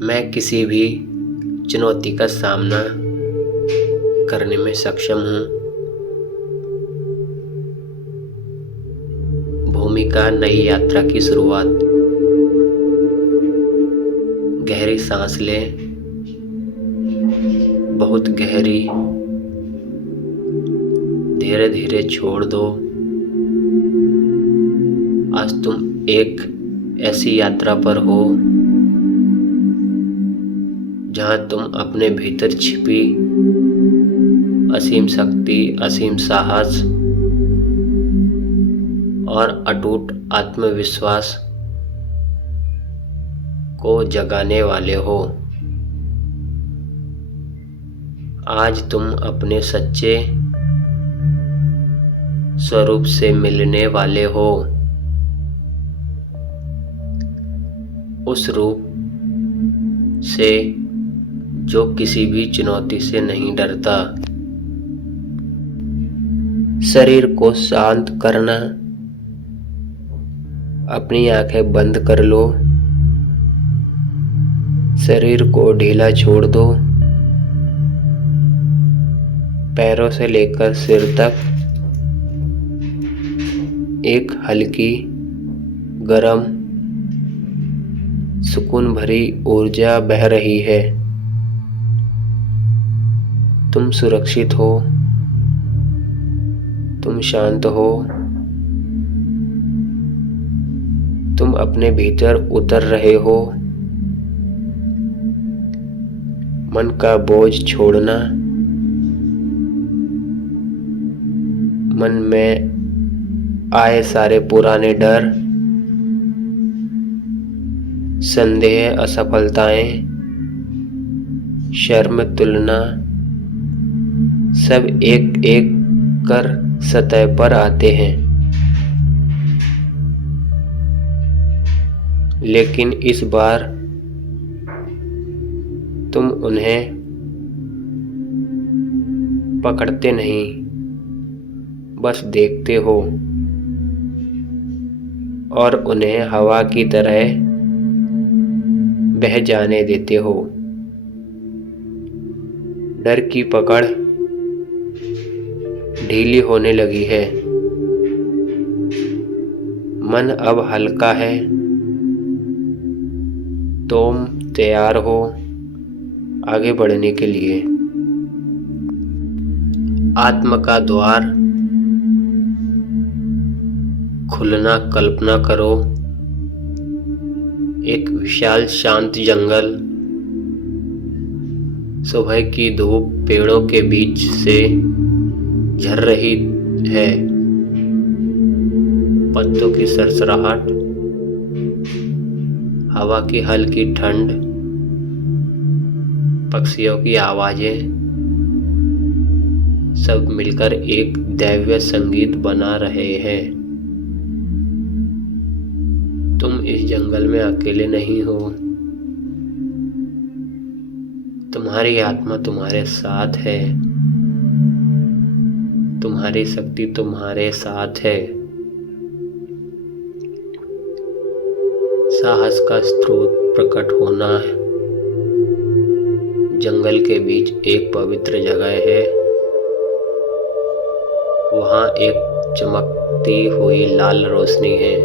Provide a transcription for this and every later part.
मैं किसी भी चुनौती का सामना करने में सक्षम हूँ। भूमिका नई यात्रा की शुरुआत। गहरी सांस लें, बहुत गहरी। धीरे धीरे छोड़ दो। आज तुम एक ऐसी यात्रा पर हो जहां तुम अपने भीतर छिपी असीम शक्ति, असीम साहस और अटूट आत्मविश्वास को जगाने वाले हो। आज तुम अपने सच्चे स्वरूप से मिलने वाले हो, उस रूप से जो किसी भी चुनौती से नहीं डरता। शरीर को शांत करना। अपनी आंखें बंद कर लो। शरीर को ढीला छोड़ दो। पैरों से लेकर सिर तक एक हल्की, गरम, सुकून भरी ऊर्जा बह रही है। तुम सुरक्षित हो, तुम शांत हो, तुम अपने भीतर उतर रहे हो। मन का बोझ छोड़ना। मन में आए सारे पुराने डर, संदेह, असफलताएं, शर्म, तुलना, सब एक एक कर सतह पर आते हैं। लेकिन इस बार तुम उन्हें पकड़ते नहीं, बस देखते हो और उन्हें हवा की तरह बह जाने देते हो। डर की पकड़ ढीली होने लगी है। मन अब हल्का है। तुम तैयार हो आगे बढ़ने के लिए। आत्मा का द्वार खुलना कल्पना करो। एक विशाल शांत जंगल। सुबह की धूप पेड़ों के बीच से झर रही है। पत्तों की सरसराहट, हवा की हल्की ठंड, पक्षियों की आवाजें, सब मिलकर एक दैवीय संगीत बना रहे हैं। तुम इस जंगल में अकेले नहीं हो। तुम्हारी आत्मा तुम्हारे साथ है। तुम्हारी शक्ति तुम्हारे साथ है। साहस का स्रोत प्रकट होना है। जंगल के बीच एक पवित्र जगह है। वहाँ एक चमकती हुई लाल रोशनी है।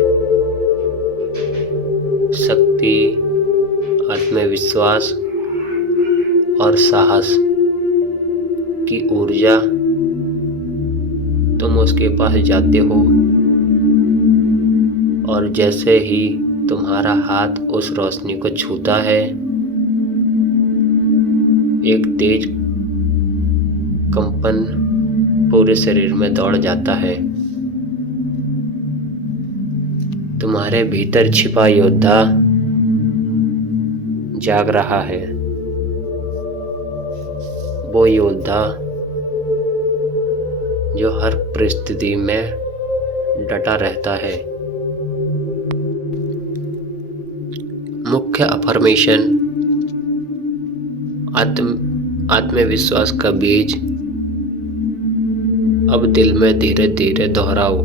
शक्ति, आत्मविश्वास और साहस की ऊर्जा। तुम उसके पास जाते हो और जैसे ही तुम्हारा हाथ उस रोशनी को छूता है, एक तेज कंपन पूरे शरीर में दौड़ जाता है। तुम्हारे भीतर छिपा योद्धा जाग रहा है। वो योद्धा जो हर परिस्थिति में डटा रहता है। मुख्य अफर्मेशन। आत्मविश्वास का बीज अब दिल में धीरे धीरे दोहराओ।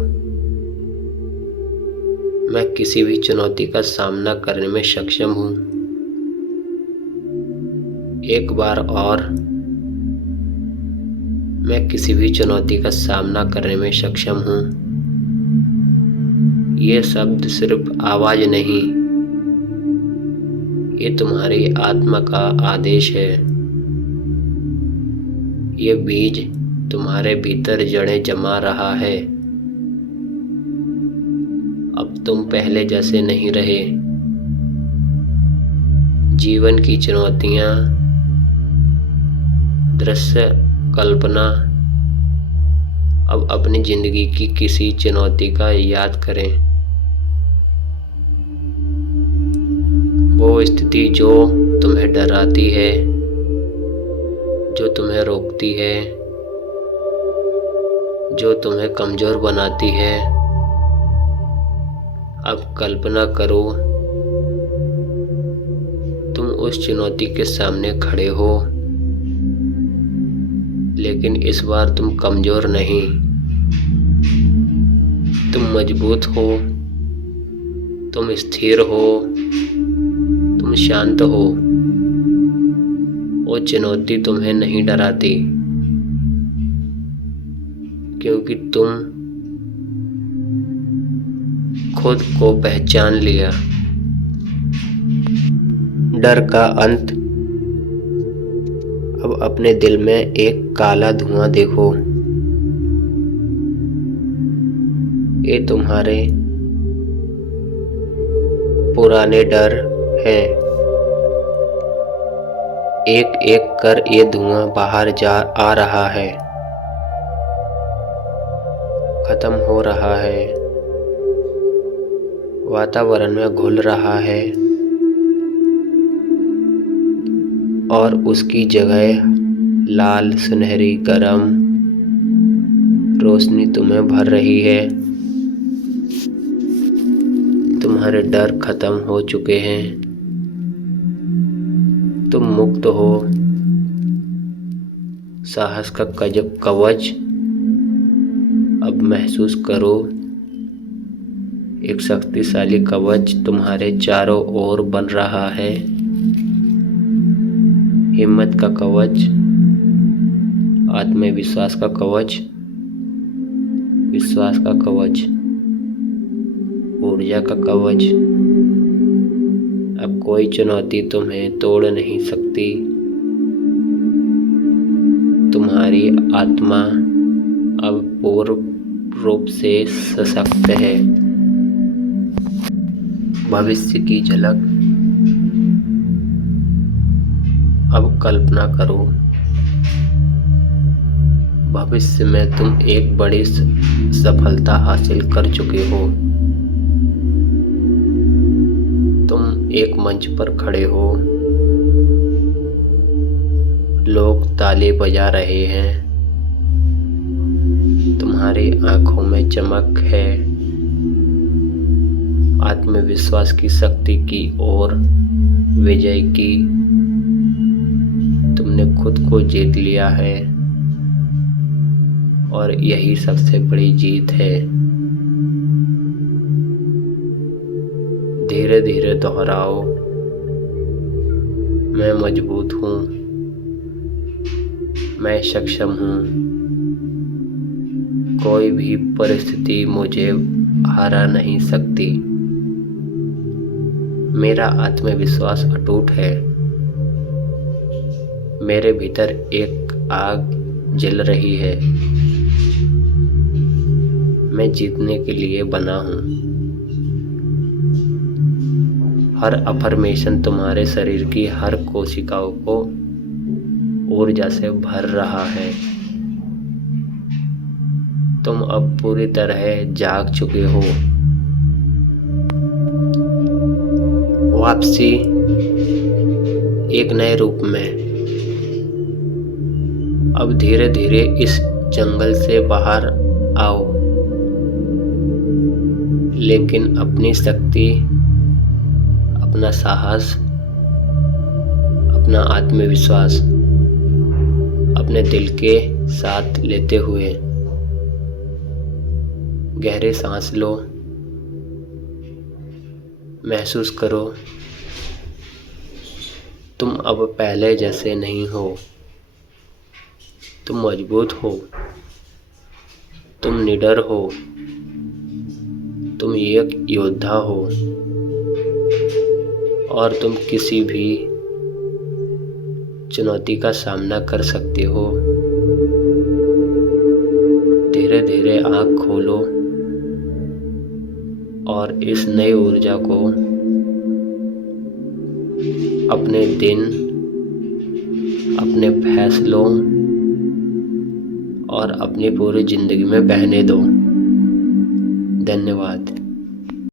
मैं किसी भी चुनौती का सामना करने में सक्षम हूँ। एक बार और मैं किसी भी चुनौती का सामना करने में सक्षम हूँ। ये शब्द सिर्फ आवाज नहीं, ये तुम्हारी आत्मा का आदेश है। ये बीज तुम्हारे भीतर जड़ें जमा रहा है। अब तुम पहले जैसे नहीं रहे। जीवन की चुनौतियां, दृश्य कल्पना। अब अपनी जिंदगी की किसी चुनौती का याद करें। वो स्थिति जो तुम्हें डराती है, जो तुम्हें रोकती है, जो तुम्हें कमजोर बनाती है। अब कल्पना करो, तुम उस चुनौती के सामने खड़े हो, लेकिन इस बार तुम कमजोर नहीं, तुम मजबूत हो, तुम स्थिर हो, तुम शांत हो। वो चुनौती तुम्हें नहीं डराती, क्योंकि तुम खुद को पहचान लिया। डर का अंत। अब अपने दिल में एक काला धुआं देखो। ये तुम्हारे पुराने डर हैं। एक एक कर ये धुआं बाहर आ रहा है, खत्म हो रहा है, वातावरण में घुल रहा है और उसकी जगह लाल सुनहरी गरम रोशनी तुम्हें भर रही है। तुम्हारे डर खत्म हो चुके हैं, तुम मुक्त हो। साहस का कवच अब महसूस करो। एक शक्तिशाली कवच तुम्हारे चारों ओर बन रहा है। हिम्मत का कवच, आत्मविश्वास का कवच, विश्वास का कवच, ऊर्जा का कवच। अब कोई चुनौती तुम्हें तोड़ नहीं सकती। तुम्हारी आत्मा अब पूर्ण रूप से सशक्त है। भविष्य की झलक। अब कल्पना करो, भविष्य में तुम एक बड़ी सफलता हासिल कर चुके हो। तुम एक मंच पर खड़े हो, लोग ताली बजा रहे हैं, तुम्हारी आंखों में चमक है, आत्मविश्वास की शक्ति की और विजय की। तुमने खुद को जीत लिया है और यही सबसे बड़ी जीत है। धीरे धीरे दोहराओ, मैं मजबूत हूँ, मैं सक्षम हूँ, कोई भी परिस्थिति मुझे हरा नहीं सकती। मेरा आत्मविश्वास अटूट है। मेरे भीतर एक आग जल रही है। मैं जीतने के लिए बना हूँ। हर अफर्मेशन तुम्हारे शरीर की हर कोशिकाओं को ऊर्जा से भर रहा है। तुम अब पूरी तरह जाग चुके हो। वापसी एक नए रूप में। अब धीरे धीरे इस जंगल से बाहर आओ, लेकिन अपनी शक्ति, अपना साहस, अपना आत्मविश्वास अपने दिल के साथ लेते हुए गहरे सांस लो। महसूस करो तुम अब पहले जैसे नहीं हो। तुम मजबूत हो, तुम निडर हो, तुम एक योद्धा हो और तुम किसी भी चुनौती का सामना कर सकते हो। धीरे धीरे आँख खोलो और इस नई ऊर्जा को अपने दिन, अपने फैसलों और अपनी पूरी जिंदगी में बहने दो। धन्यवाद।